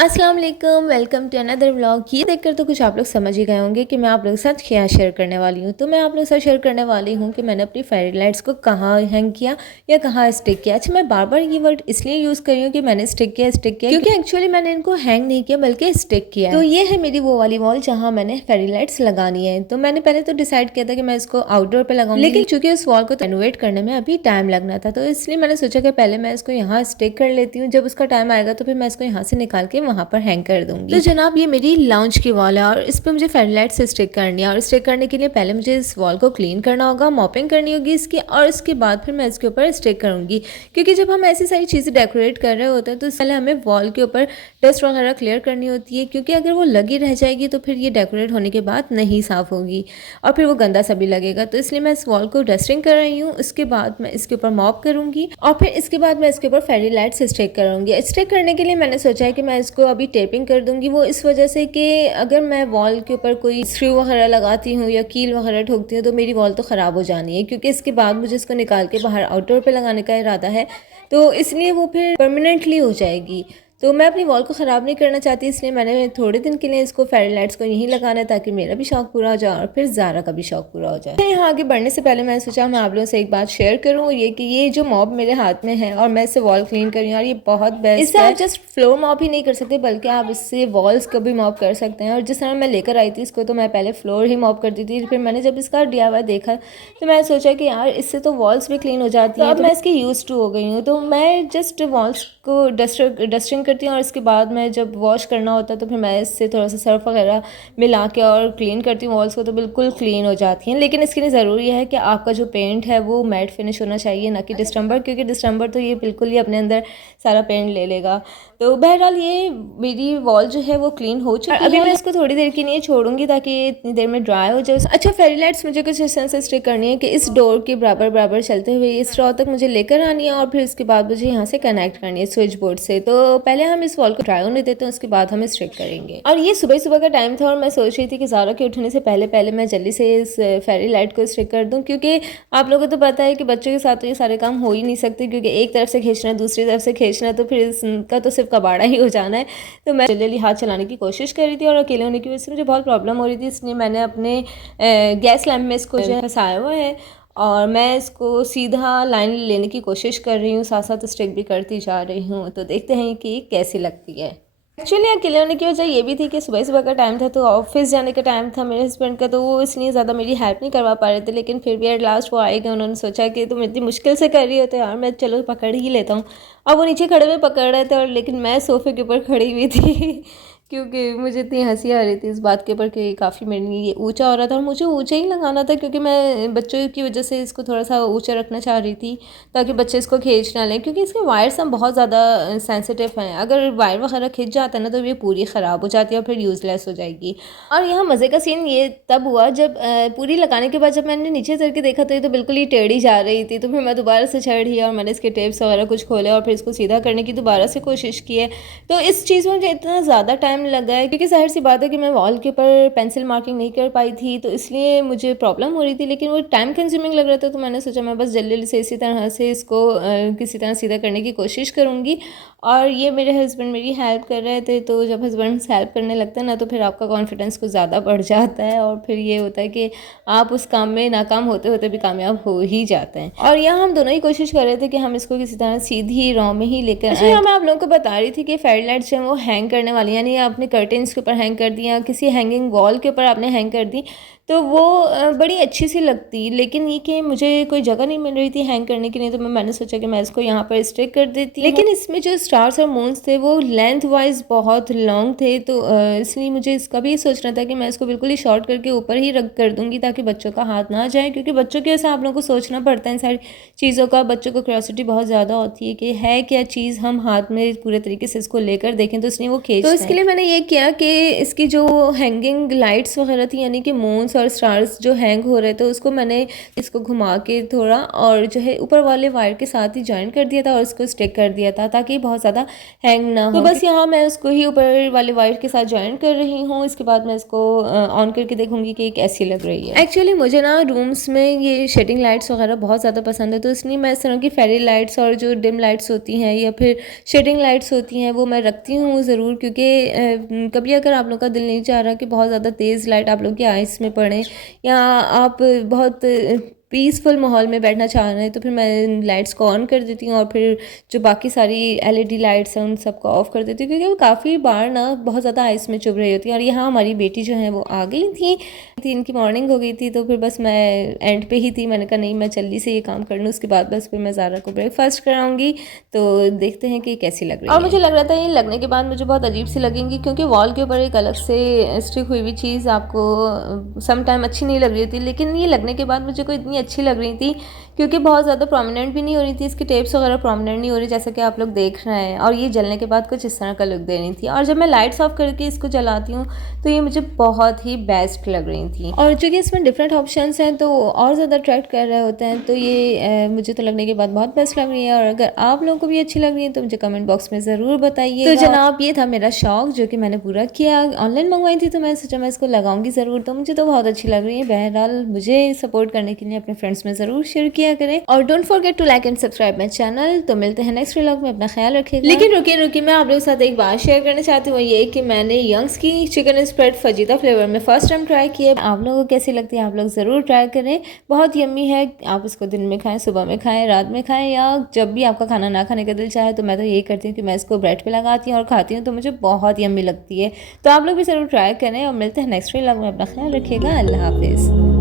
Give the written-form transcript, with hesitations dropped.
अस्सलाम वालेकुम, welcome to another vlog. ये देखकर तो कुछ आप लोग समझ ही गए होंगे कि मैं आप लोगों के साथ क्या शेयर करने वाली हूँ। तो मैं आप लोगों के साथ शेयर करने वाली हूँ कि मैंने अपनी फेरी लाइट्स को कहाँ हैंग किया या कहाँ स्टिक किया। अच्छा, मैं बार बार ये वर्ड इसलिए यूज़ कर रही हूँ कि मैंने स्टिक किया क्योंकि एक्चुअली मैंने इनको हैंग नहीं किया बल्कि स्टिक किया। तो ये है मेरी वो वाली वॉल जहाँ मैंने फेरी लाइट्स लगानी है। तो मैंने पहले तो डिसाइड किया था कि मैं इसको आउटडोर पे लगाऊंगी, लेकिन चूंकि उस वॉल को रेनोवेट करने में अभी टाइम लगना था, तो इसलिए मैंने सोचा कि पहले मैं इसको यहाँ स्टिक कर लेती हूँ। जब उसका टाइम आएगा तो फिर मैं इसको यहाँ से निकाल के वहाँ पर हैंग कर दूंगी। तो जनाब, ये मेरी लाउंज की वॉल है और इस पर मुझे फेरी लाइट से स्टिक करनी है। और स्टिक करने के लिए पहले मुझे इस वॉल को क्लीन करना होगा, मॉपिंग करनी होगी इसकी, और इसके बाद फिर मैं इसके ऊपर स्टिक करूंगी। क्योंकि जब हम ऐसी सारी चीज़ें डेकोरेट कर रहे होते हैं तो इससे पहले हमें वॉल के ऊपर डस्ट वगैरह क्लियर करनी होती है, क्योंकि अगर वो लगी रह जाएगी तो फिर ये डेकोरेट होने के बाद नहीं साफ़ होगी और फिर वो गंदा सा भी लगेगा। तो इसलिए मैं इस वॉल को डस्टिंग कर रही हूँ। उसके बाद मैं इसके ऊपर मॉप करूँगी और फिर इसके बाद मैं इसके ऊपर फेरी लाइट से स्टिक करूँगी। स्टिक करने के लिए मैंने सोचा है कि मैं इसको अभी टेपिंग कर दूँगी। वो इस वजह से कि अगर मैं वॉल के ऊपर कोई स्क्रू वगैरह लगाती हूँ या कील वगैरह ठोकती हूँ तो मेरी वॉल तो ख़राब हो जानी है, क्योंकि इसके बाद मुझे इसको निकाल के बाहर आउटडोर पे लगाने का इरादा है। तो इसलिए वो फिर परमानेंटली हो जाएगी। तो मैं अपनी वॉल को ख़राब नहीं करना चाहती, इसलिए मैंने थोड़े दिन के लिए इसको फेरी लाइट्स को यहीं लगाना है ताकि मेरा भी शौक पूरा हो जाए और फिर ज़ारा का भी शौक पूरा हो जाए। यहाँ आगे बढ़ने से पहले मैंने सोचा मैं आप लोगों से एक बात शेयर करूँ, और ये कि ये जो मॉप मेरे हाथ में है और मैं इससे वॉल क्लीन कर रही हूँ और ये बहुत बेस्ट इससे आप जस्ट फ्लोर मॉप ही नहीं कर सकते बल्कि आप इससे वॉल्स को भी मॉप कर सकते हैं। और जिस तरह मैं लेकर आई थी इसको, तो मैं पहले फ्लोर ही मॉप करती थी, फिर मैंने जब इसका DIY देखा तो मैंने सोचा कि यार इससे तो वॉल्स भी क्लीन हो जाती हैं। तो अब मैं इसकी यूज टू हो गई हूँ, तो मैं जस्ट वॉल्स को डस्टिंग करती हूँ और इसके बाद मैं जब वॉश करना होता है तो फिर मैं इससे थोड़ा सा सर्फ वगैरह मिला के और क्लीन करती हूँ वॉल्स को, तो बिल्कुल क्लीन हो जाती हैं। लेकिन इसके लिए ज़रूरी है कि आपका जो पेंट है वो मैट फिनिश होना चाहिए, ना कि डिस्टेंबर, क्योंकि डिस्टेंबर तो ये बिल्कुल ही अपने अंदर सारा पेंट ले लेगा। तो बहरहाल ये मेरी वॉल जो है वो क्लीन हो चुकी है। अभी मैं इसको थोड़ी देर के लिए छोड़ूंगी ताकि ये इतनी देर में ड्राई हो जाए। अच्छा, फेरी लाइट्स मुझे कुछ इस तरह से स्टिक करनी है कि इस डोर के बराबर बराबर चलते हुए इस रॉ तक मुझे लेकर आनी है और फिर उसके बाद मुझे यहाँ से कनेक्ट करनी है स्विच बोर्ड से। तो पहले हम इस वॉल को ड्राई होने देते हैं, उसके बाद हम स्टिक करेंगे। और ये सुबह सुबह का टाइम था और मैं सोच रही थी कि ज़ारा के उठने से पहले पहले मैं जल्दी से इस फेरी लाइट को स्टिक कर दूँ, क्योंकि आप लोगों को तो पता है कि बच्चों के साथ तो ये सारे काम हो ही नहीं सकते, क्योंकि एक तरफ से खींचना है दूसरी तरफ से खींचना है, तो फिर इसका तो सिर्फ कबाड़ा ही हो जाना है। तो मैं जल्दी हाथ चलाने की कोशिश कर रही थी और अकेले होने की वजह से मुझे बहुत प्रॉब्लम हो रही थी, इसलिए मैंने अपने गैस लैम्प में इसको जो है फंसाया हुआ है और मैं इसको सीधा लाइन लेने की कोशिश कर रही हूँ, साथ साथ स्टिक भी करती जा रही हूँ। तो देखते हैं कि कैसी लगती है। एक्चुअली अकेले होने की वजह ये भी थी कि सुबह सुबह का टाइम था, तो ऑफिस जाने का टाइम था मेरे हस्बैंड का, तो वो इसलिए ज़्यादा मेरी हेल्प नहीं करवा पा रहे थे। लेकिन फिर भी एट लास्ट वो आए गए, उन्होंने सोचा कि तुम इतनी मुश्किल से कर रही हो तो यार मैं चलो पकड़ ही लेता हूँ। अब वो नीचे खड़े हुए पकड़ रहे थे और लेकिन मैं सोफे के ऊपर खड़ी हुई थी क्योंकि मुझे इतनी हंसी आ रही थी इस बात के ऊपर कि काफ़ी मेरे लिए ये ऊंचा हो रहा था और मुझे ऊंचा ही लगाना था, क्योंकि मैं बच्चों की वजह से इसको थोड़ा सा ऊंचा रखना चाह रही थी ताकि बच्चे इसको खींच ना लें, क्योंकि इसके वायर्स हम बहुत ज़्यादा सेंसिटिव हैं। अगर वायर वगैरह खींच जाता है ना तो ये पूरी ख़राब हो जाती है और फिर यूज़लेस हो जाएगी। और यहाँ मज़े का सीन ये तब हुआ जब पूरी लगाने के बाद जब मैंने नीचे उतर के देखा तो ये तो बिल्कुल ही टेढ़ी जा रही थी। तो फिर मैं दोबारा से चढ़ी और मैंने इसके टेप्स वगैरह कुछ खोले और फिर इसको सीधा करने की दोबारा से कोशिश की है। तो इस चीज़ में मुझे इतना ज़्यादा टाइम लगा है, क्योंकि ज़ाहिर सी बात है कि मैं वॉल के ऊपर पेंसिल मार्किंग नहीं कर पाई थी, तो इसलिए मुझे प्रॉब्लम हो रही थी। लेकिन वो टाइम कंज्यूमिंग लग रहा था, तो मैंने सोचा मैं बस जल्दी से इसी तरह से इसको किसी तरह सीधा करने की कोशिश करूँगी। और ये मेरे हस्बैंड मेरी हेल्प कर रहे थे, तो जब हस्बैंड हेल्प करने लगते हैं ना तो फिर आपका कॉन्फिडेंस कुछ ज़्यादा बढ़ जाता है और फिर ये होता है कि आप उस काम में नाकाम होते होते भी कामयाब हो ही जाते हैं। और यहाँ हम दोनों ही कोशिश कर रहे थे कि हम इसको किसी तरह सीधी रॉ में ही लेकर आए। मैं आप लोगों को बता रही थी कि फेरी लाइट्स जो है वो हैंग करने वाली, यानी आपने कर्टेन्स के ऊपर हैंग कर दी या किसी हैंगिंग वॉल के ऊपर आपने हैंग कर दी तो वो बड़ी अच्छी सी लगती। लेकिन ये कि मुझे कोई जगह नहीं मिल रही थी हैंग करने के लिए, तो मैंने सोचा कि मैं इसको यहाँ पर स्टिक कर देती। लेकिन इसमें जो स्टार्स और मून्स थे वो लेंथ वाइज बहुत लॉन्ग थे, तो इसलिए मुझे इसका भी सोचना था कि मैं इसको बिल्कुल ही शॉर्ट करके ऊपर ही रख कर दूँगी ताकि बच्चों का हाथ ना जाए, क्योंकि बच्चों के वैसे आप लोगों को सोचना पड़ता है इन सारी चीज़ों का। बच्चों को क्यूरियोसिटी बहुत ज़्यादा होती है कि है क्या चीज़, हम हाथ में पूरे तरीके से इसको लेकर देखें, तो इसलिए वो खींच। तो इसके लिए मैंने ये किया कि इसकी जो हैंगिंग लाइट्स वगैरह थी यानी कि मून्स और स्टार्स जो हैंग हो रहे थे उसको मैंने इसको घुमा के थोड़ा और जो है ऊपर वाले वायर के साथ ही जॉइन कर दिया था और उसको स्टिक कर दिया था ताकि बहुत ज़्यादा हैंग ना हो। तो बस यहाँ मैं उसको ही ऊपर वाले वायर के साथ जॉइन कर रही हूँ। इसके बाद मैं इसको ऑन करके देखूंगी कि कैसी लग रही है। एक्चुअली मुझे ना रूम्स में ये शेडिंग लाइट्स वगैरह बहुत ज़्यादा पसंद है, तो इसलिए मैं इस तरह की फेरी लाइट्स और जो डिम लाइट्स होती हैं या फिर शेडिंग लाइट्स होती हैं वो मैं रखती हूँ ज़रूर, क्योंकि कभी अगर आप लोग का दिल नहीं चाह रहा कि बहुत ज़्यादा तेज़ लाइट आप लोग की आइस में पड़े या आप बहुत पीसफुल माहौल में बैठना चाह रहे हैं, तो फिर मैं लाइट्स को ऑन कर देती हूँ और फिर जो बाकी सारी एलईडी लाइट्स हैं उन सबको ऑफ कर देती हूँ, क्योंकि वो काफ़ी बार ना बहुत ज़्यादा आइस में चुभ रही होती है। और यहाँ हमारी बेटी जो है वो आ गई थी, इनकी मॉर्निंग हो गई थी, तो फिर बस मैं एंड पे ही थी। मैंने कहा नहीं, मैं जल्दी से ये काम कर लूँ, उसके बाद बस फिर मैं ज़ारा को ब्रेकफास्ट कराऊंगी। तो देखते हैं कि कैसी लग रही है। और मुझे लग रहा था ये लगने के बाद मुझे बहुत अजीब सी लगेंगी, क्योंकि वॉल के ऊपर एक अलग से स्टिक हुई हुई चीज़ आपको सम टाइम अच्छी नहीं लग रही थी, लेकिन ये लगने के बाद मुझे कोई इतनी अच्छी लग रही थी, क्योंकि बहुत ज़्यादा प्रोमिनेंट भी नहीं हो रही थी, इसकी टेप्स वगैरह प्रोमिनेंट नहीं हो रही जैसा कि आप लोग देख रहे हैं, और ये जलने के बाद कुछ इस तरह का लुक दे रही थी। और जब मैं लाइट्स ऑफ करके इसको जलाती हूँ तो ये मुझे बहुत ही बेस्ट लग रही थी। और चूँकि इसमें डिफरेंट ऑप्शंस हैं तो और ज़्यादा अट्रैक्ट कर रहे होते हैं, तो ये मुझे तो लगने के बाद बहुत बेस्ट लग रही है। और अगर आप लोगों को भी अच्छी लग रही है तो मुझे कमेंट बॉक्स में ज़रूर बताइए। तो जनाब ये था मेरा शौक जो कि मैंने पूरा किया। ऑनलाइन मंगवाई थी तो मैं सोचा मैं इसको लगाऊंगी ज़रूर, तो मुझे तो बहुत अच्छी लग रही है। बहरहाल मुझे सपोर्ट करने के लिए अपने फ्रेंड्स में ज़रूर शेयर किया करें और don't forget to like and subscribe my channel. तो मिलते हैं नेक्स्ट व्लॉग में, अपना ख्याल रखिएगा। लेकिन रुकिए मैं आप लोगों के साथ एक बात शेयर करना चाहती हूँ, ये कि मैंने यंग्स की चिकन स्प्रेड फजीता फ्लेवर में फर्स्ट टाइम ट्राई किया। आप लोगों को कैसी लगती है आप लोग ज़रूर ट्राई करें, बहुत यम्मी है। आप इसको दिन में खाएं, सुबह में खाएं, रात में खाएं, या जब भी आपका खाना ना खाने का दिल चाहे। तो मैं तो यही करती हूँ कि मैं इसको ब्रेड पे लगाती हूँ और खाती हूँ, तो मुझे बहुत यम्मी लगती है। तो आप लोग भी ज़रूर ट्राई करें और मिलते हैं नेक्स्ट व्लॉग में, अपना ख्याल रखिएगा। अल्लाह हाफिज़।